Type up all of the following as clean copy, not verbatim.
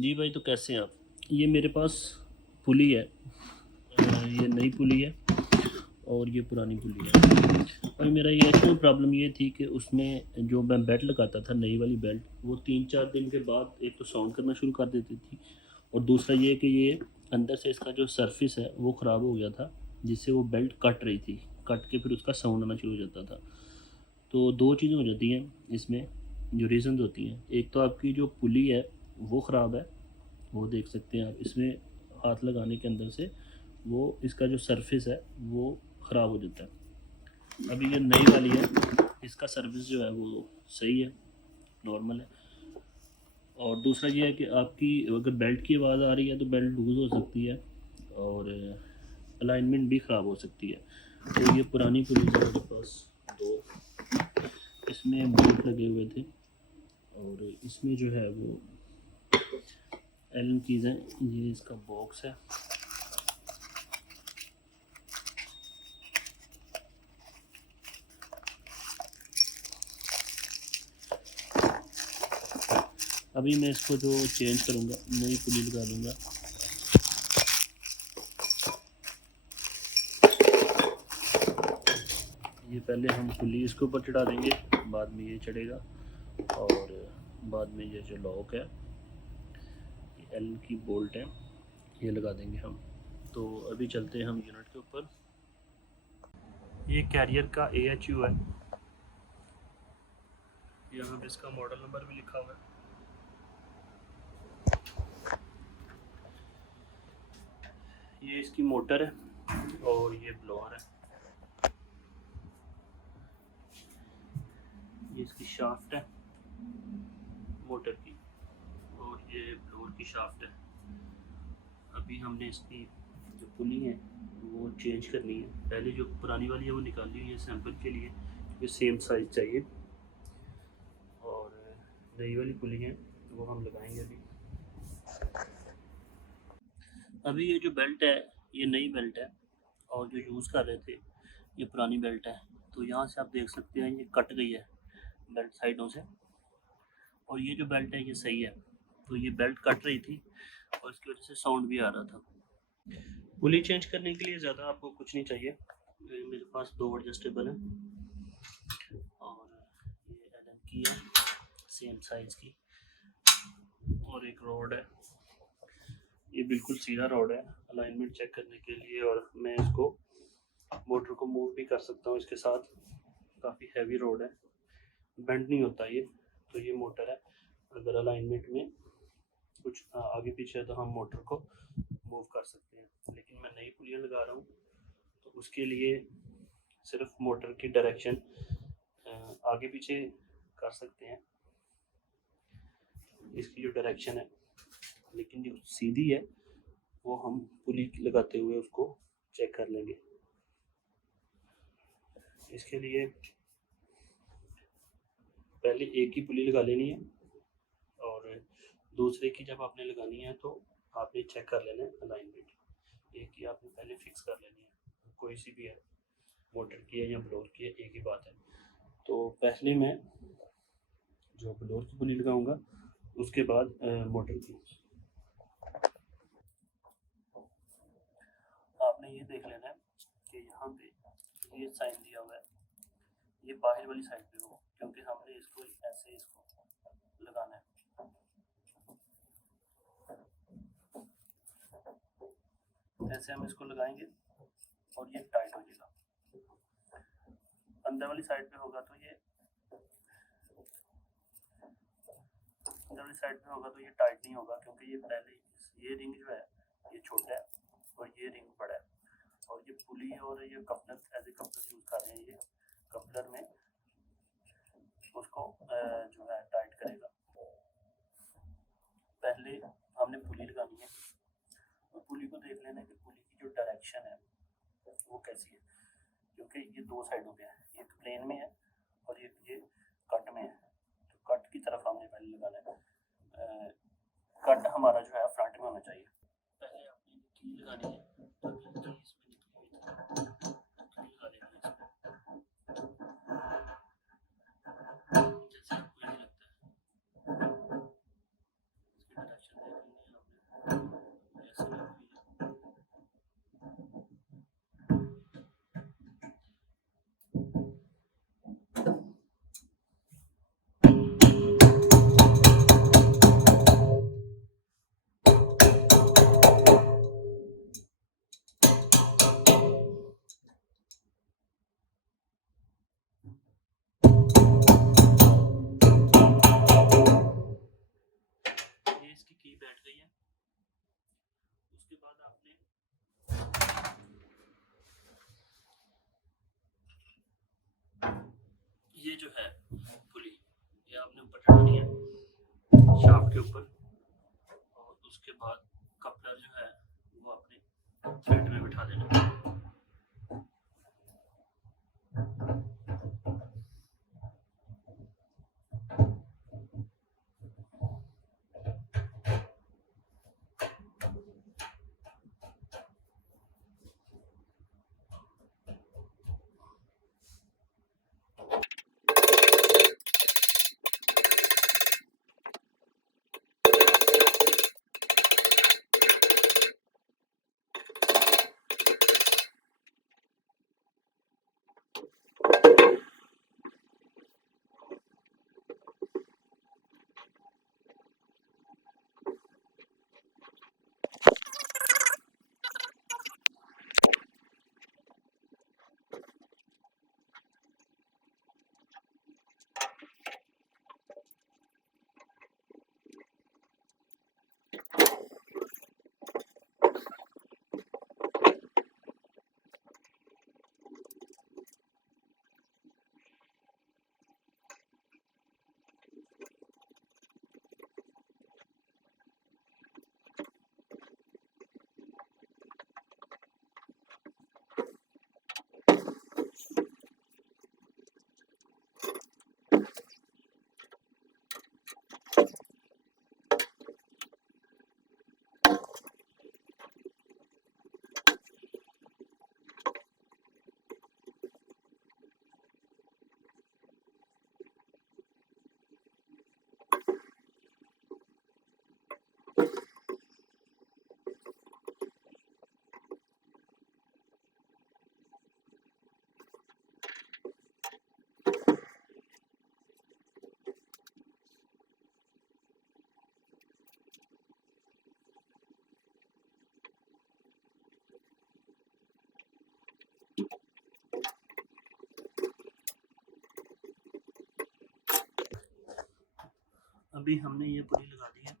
जी भाई, तो कैसे हैं आप? ये मेरे पास पुली है। ये नई पुली है और ये पुरानी पुली है। और मेरा ये एक्चुअल प्रॉब्लम ये थी कि उसमें जो मैं बेल्ट लगाता था, नई वाली बेल्ट, वो 3-4 दिन के बाद एक तो साउंड करना शुरू कर देती थी, और दूसरा ये कि ये अंदर से इसका जो सरफेस है वो ख़राब हो गया था, जिससे वो बेल्ट कट रही थी। कट के फिर उसका साउंड आना शुरू हो जाता था। तो 2 चीज़ें हो जाती हैं इसमें, जो रीज़न्स होती हैं। एक तो आपकी जो पुली है वो ख़राब है, वो देख सकते हैं आप इसमें हाथ लगाने के अंदर से वो इसका जो सरफेस है वो ख़राब हो जाता है। अभी ये नई वाली है, इसका सर्विस जो है वो सही है, नॉर्मल है। और दूसरा ये है कि आपकी अगर बेल्ट की आवाज़ आ रही है तो बेल्ट लूज़ हो सकती है, और अलाइनमेंट भी ख़राब हो सकती है। तो ये पुरानी पुलिस है मेरे पास, दो इसमें बोल्ट लगे हुए थे, और इसमें जो है वो एलन कीज़ हैं। ये इसका बॉक्स है। अभी मैं इसको जो चेंज करूँगा, नई पुली लगा दूँगा। ये पहले हम पुली इसके ऊपर चढ़ा देंगे, बाद में ये चढ़ेगा, और बाद में ये जो लॉक है, ये एल की बोल्ट है, ये लगा देंगे हम। तो अभी चलते हैं हम यूनिट के ऊपर। ये कैरियर का AHU है, यहाँ पे इसका मॉडल नंबर भी लिखा हुआ है। ये इसकी मोटर है और ये ब्लोअर है। ये इसकी शाफ्ट है मोटर की, और ये ब्लोअर की शाफ्ट है। अभी हमने इसकी जो पुली है वो चेंज करनी है। पहले जो पुरानी वाली है वो निकाली हुई है सैंपल के लिए, क्योंकि सेम साइज़ चाहिए, और नई वाली पुली है वो हम लगाएंगे अभी। अभी ये जो बेल्ट है ये नई बेल्ट है, और जो यूज़ कर रहे थे ये पुरानी बेल्ट है। तो यहाँ से आप देख सकते हैं ये कट गई है बेल्ट साइडों से, और ये जो बेल्ट है ये सही है। तो ये बेल्ट कट रही थी और इसकी वजह से साउंड भी आ रहा था। पुली चेंज करने के लिए ज़्यादा आपको कुछ नहीं चाहिए। मेरे पास 2 एडजस्टेबल हैं, और ये एलन की है सेम साइज़ की, और एक रॉड है। ये बिल्कुल सीधा रॉड है अलाइनमेंट चेक करने के लिए, और मैं इसको मोटर को मूव भी कर सकता हूँ इसके साथ। काफ़ी हैवी रॉड है, बेंड नहीं होता ये। तो ये मोटर है, अगर अलाइनमेंट में कुछ आगे पीछे है तो हम मोटर को मूव कर सकते हैं। लेकिन मैं नई पुलियाँ लगा रहा हूँ, तो उसके लिए सिर्फ मोटर की डायरेक्शन आगे पीछे कर सकते हैं, इसकी जो डायरेक्शन है। लेकिन जो सीधी है वो हम पुली लगाते हुए उसको चेक कर लेंगे। इसके लिए पहले एक ही पुली लगा लेनी है, और दूसरे की जब आपने लगानी है तो आपने चेक कर लेना है अलाइनमेंट। एक ही आपने पहले फिक्स कर लेनी है, कोई सी भी है, मोटर की है या ब्लोअर की है, एक ही बात है। तो पहले मैं जो ब्लोअर की पुली लगाऊंगा, उसके बाद मोटर की। आपने ये देख लेना है कि यहाँ पे ये साइन दिया हुआ है, ये बाहर वाली साइड पे हो, क्योंकि हमने इसको ऐसे इसको लगाना है। ऐसे हम इसको लगाएंगे और ये टाइट हो जाएगा। अंदर वाली साइड पे होगा तो ये अंदर वाली साइड पे होगा तो ये टाइट नहीं होगा, क्योंकि ये पहले ये रिंग जो है ये छोटा है और ये रिंग बड़ा है, और ये पुली और ये coupler as a coupler use कर रहे हैं। ये कपलर में उसको जो है टाइट करेगा। पहले हमने पुली लगानी है, और पुली को देख लेना कि पुली की जो डायरेक्शन है वो कैसी है, क्योंकि ये 2 साइडों पे है, एक प्लेन में है और एक ये कट में है। तो कट की तरफ हमने पहले लगाना है। कट हमारा जो है फ्रंट में होना चाहिए। पहले आपने की लगानी है, तो की इसमें निकली हुई थी, की लगा देनी है इसमें, जैसे आपको ये लगता है। इसकी डायरेक्शन देख लेना की बैठ गई है। उसके बाद आपने ये जो है पुली, ये आपने ऊपर चढ़ानी है शाफ्ट के ऊपर, और उसके बाद कपलर जो है वो अपने थ्रेड में बिठा देना। अभी हमने ये पुली लगा दी है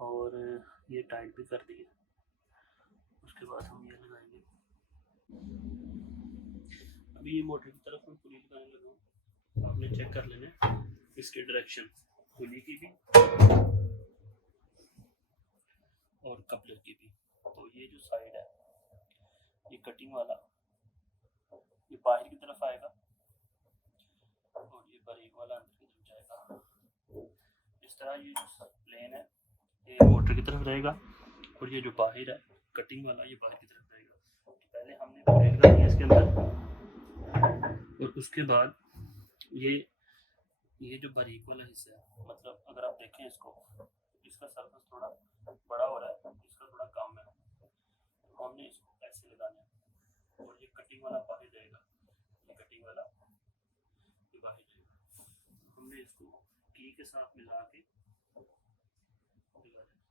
और ये टाइट भी कर दी है। उसके बाद हम ये लगाएंगे। अभी ये मोटर की तरफ मैं पुली लगाने लगा हूँ। आपने चेक कर लेना इसके डायरेक्शन पुली की भी और कपलर की भी। तो ये जो साइड है ये कटिंग वाला ये बाहर की तरफ आएगा और ये बारीक वाला अंदर की तरफ जाएगा। इस तरह ये जो प्लेन है ये मोटर की तरफ रहेगा और ये जो बाहर है कटिंग वाला ये बाहर की तरफ रहेगा। तो पहले हमने पुली लगानी है इसके अंदर और उसके बाद ये जो बारीक वाला हिस्सा है, मतलब अगर आप देखें इसको, इसका सरफेस थोड़ा बड़ा हो रहा है, इसका थोड़ा कम है, तो हमने इसको ऐसे लगाना है और ये कटिंग वाला बाहर जाएगा, ये कटिंग वाला ये बाहर जाएगा। हमने इसको की के साथ मिला के लगा देना।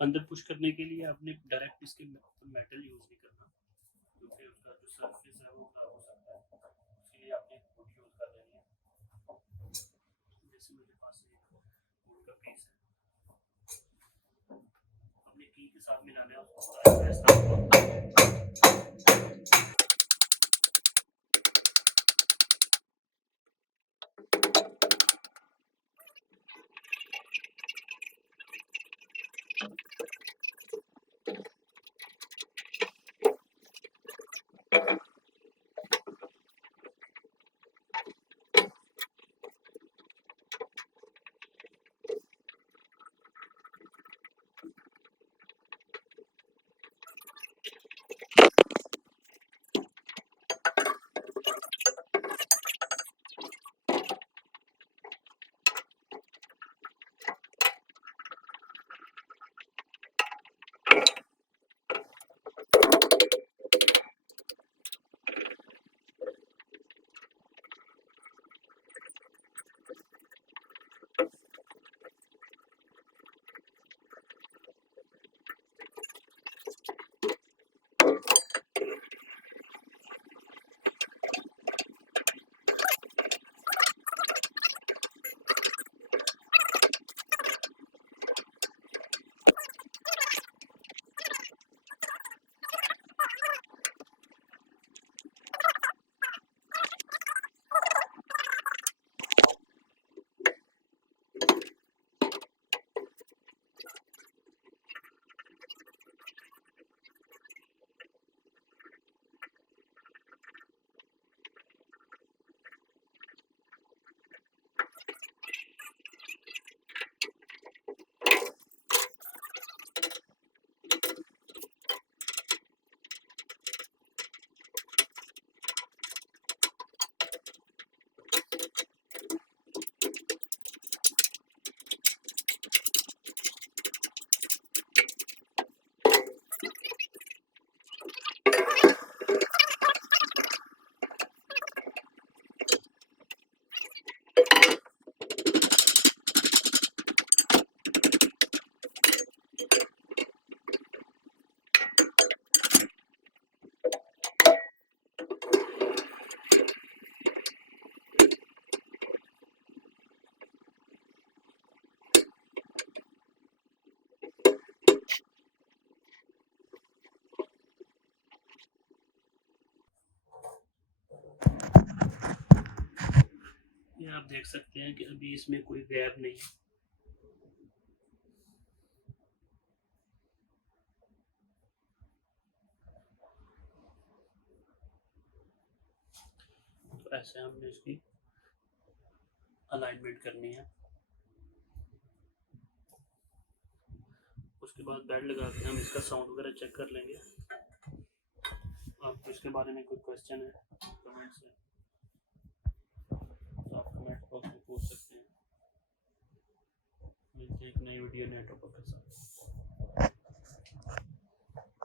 अंदर पुश करने के लिए आपने डायरेक्ट इसके मेटल यूज नहीं करना, क्योंकि उसका जो सरफेस है वो खराब हो सकता है। उसके लिए आपने वुड यूज कर लेनी है। जैसे मेरे पास एक वुड का पीस है, अपने की के साथ मिलाना है उसको ऐसा। आप देख सकते हैं कि अभी इसमें कोई गैप नहीं है। तो ऐसे हमने इसकी अलाइनमेंट करनी है। उसके बाद बेड लगा के हम इसका साउंड वगैरह चेक कर लेंगे। आपको इसके बारे में कोई क्वेश्चन है कमेंट से तो आप कमेंट बॉक्स में पूछ सकते हैं। मिलते हैं एक नई वीडियो नए टॉपिक के साथ।